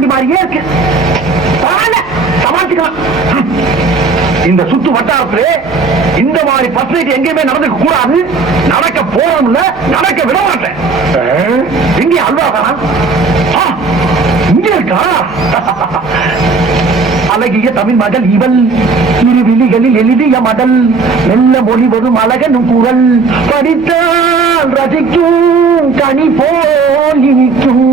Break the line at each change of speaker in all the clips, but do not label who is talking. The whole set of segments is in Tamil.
தாண்டி மாதிரியே இருக்கு. சமாளிச்சுக்கலாம். இந்த சுத்து வட்டாரத்துல இந்த மாதிரி பத்திரிகை எங்கேயுமே நடந்துக்க கூடாது. நடக்க போறோம்ல நடக்க விட மாட்டேன். இங்க அல்வா காணோம்? இங்க இருக்கா? அழகிய தமிழ் மகள் இவள் இரு விழிகளில் எழுதிய மடல் மெல்ல மொழிவதும் அழகனும் குரல் படித்தால் ரசிக்கும் கனி போல் இனிக்கும்.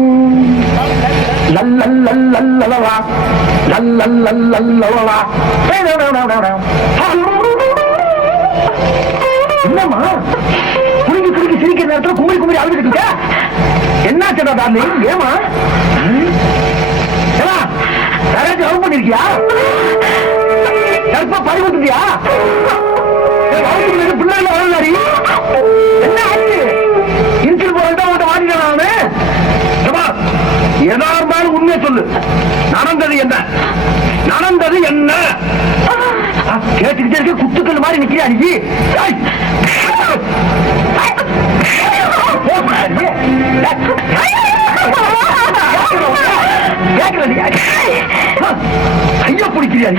என்னம்மா? குறுங்கி குறுங்கி சிரிக்கிற நேரத்துல கும்பி கும்பி அழுதுகிட்டு இருக்க? என்னாச்சடா டார்லிங் ஏமா யாராச்சும் லவ் பண்ணிருக்கியா? கற்பா பறி விட்டுட்டியா பிள்ளைங்க வளர்ந்தாரி என்ன ஆச்சு? இன்சில் போறதா உன்கிட்ட மாட்டிட்டான் அவனு உண்மையை சொல்லு. நடந்தது என்ன? நடந்தது என்ன? கேட்டுக்கிட்டே இருக்க குத்துக்கள் மாதிரி நிக்கிறியா நீ? ஏய். போம்மா நீ. கைய பிடிக்கிறியா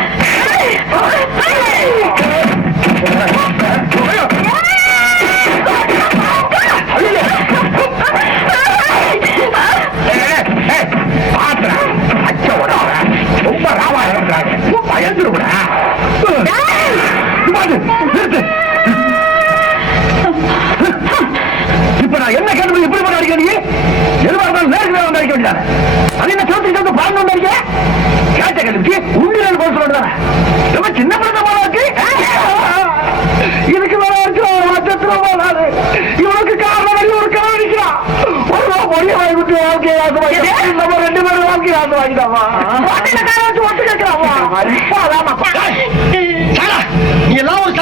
வந்து அடிக்க வேண்டியதானே அது என்ன சோத்துக்கு வந்து பாண்டு வந்து அடிக்க கேட்ட கேள்விக்கு உண்மையில போய் சொல்லுறதானே ரொம்ப சின்ன போல இருக்கு. இதுக்கு மேல இருக்கு லட்சத்துல போதாது இவனுக்கு காரணம் ஒரு அடிக்கிறான். ஒரு ரூபா பொடிய வாங்கி விட்டு வாழ்க்கையை ஆசை நம்ம ரெண்டு பேரும் வாழ்க்கையை ஆசை வாங்கிட்டாமா ஒட்டு கேட்கிறாமா
நீ எல்லாம் ஒரு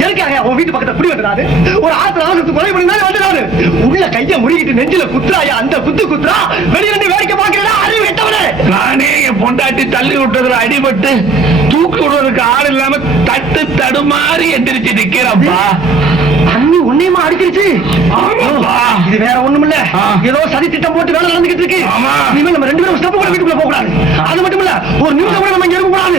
எதுக்காக உன் வீட்டு பக்கத்துல குடி வந்துடாது ஒரு ஆத்திர ஆசத்து கொலை பண்ணி வந்துடாது உள்ள கைய முறிக்கிட்டு நெஞ்சில குத்துறாயா? அந்த குத்து குத்துறா வெளியில இருந்து வேடிக்கை பாக்குறா அறிவு கெட்டவனே.
நானே என் பொண்டாட்டி தள்ளி விட்டதுல அடிபட்டு தூக்கி விடுறதுக்கு ஆள் இல்லாம தட்டு தடுமாறி எந்திரிச்சு நிக்கிறப்பா
அண்ணி உன்னையுமா அடிச்சிருச்சு. இது வேற ஒண்ணும் இல்ல. ஏதோ சதி திட்டம் போட்டு வேலை நடந்துகிட்டு இருக்கு.
ஆமா.
இனிமேல் நம்ம ரெண்டு பேரும் ஸ்டெப் கூட வீட்டுக்குள்ள போக கூடாது அது மட்டும் இல்ல ஒரு நிமிஷம் கூட நம்ம இங்க இருக்க கூடாது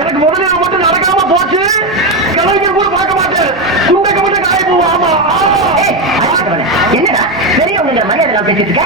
எனக்கு முதல்ல மட்டும் நடக்காம போச்சு. கலைஞர் கூட பார்க்க மாட்டேன். குண்டக்க மட்டும் காய போவோம் ஆமா
என்னடா? பெரியவங்க மரியாதை எல்லாம் பேசிட்டு இருக்க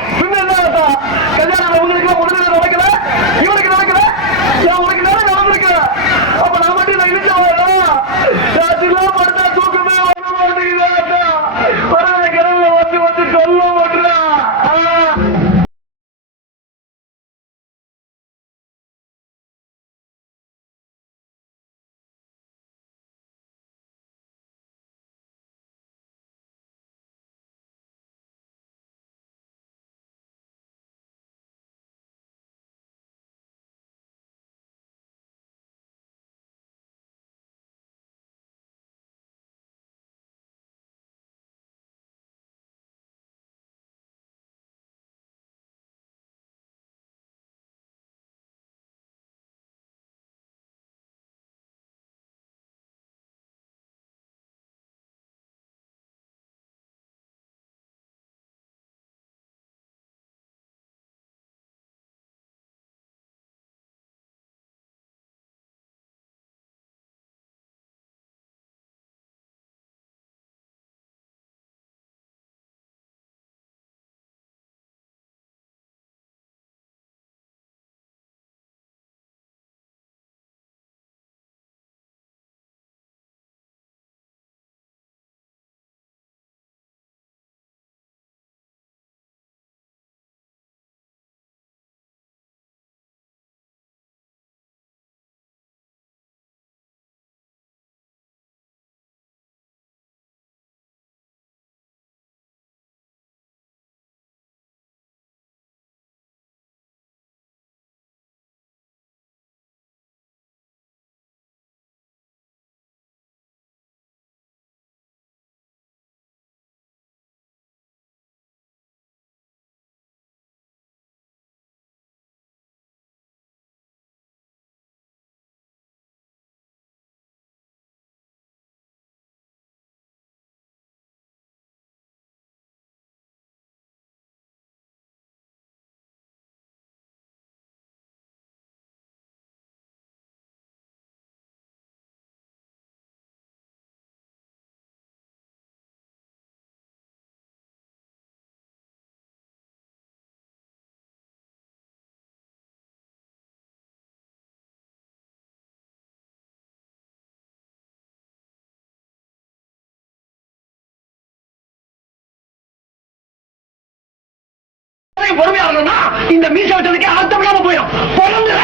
பொறுமையா இருந்தோம்னா இந்த மீச வச்சதுக்கே அர்த்தம் இல்லாம போயிடும். பொறுந்துற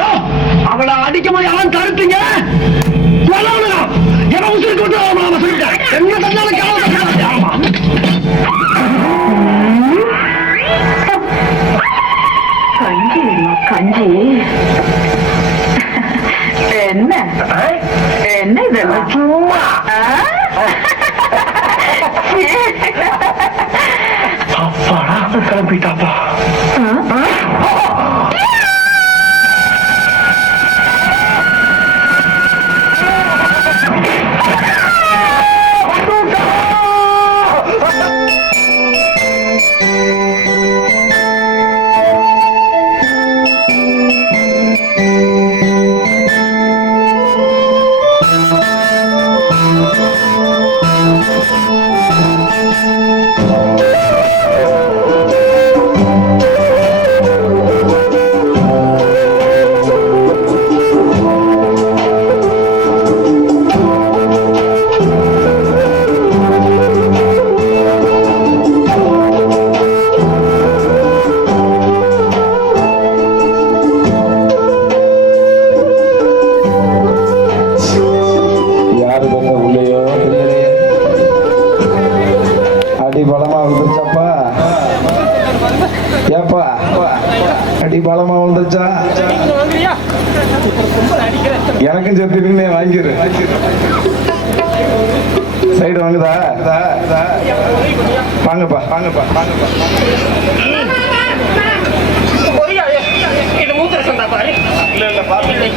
யோ அவளை அடிக்கும் போது அவன் தடுத்தீங்க கொல்லவனுங்க என உசுருக்கு விட்டு அவன் சொல்லிட்டேன் என்ன தந்தாலும்
கஞ்சி என்ன? என்ன இதெல்லாம்?
சும்மா.
capitato. சைடு வாங்குதா? வாங்கப்பா. வாங்கப்பா வாங்கப்பா
இல்ல இல்ல பாருங்க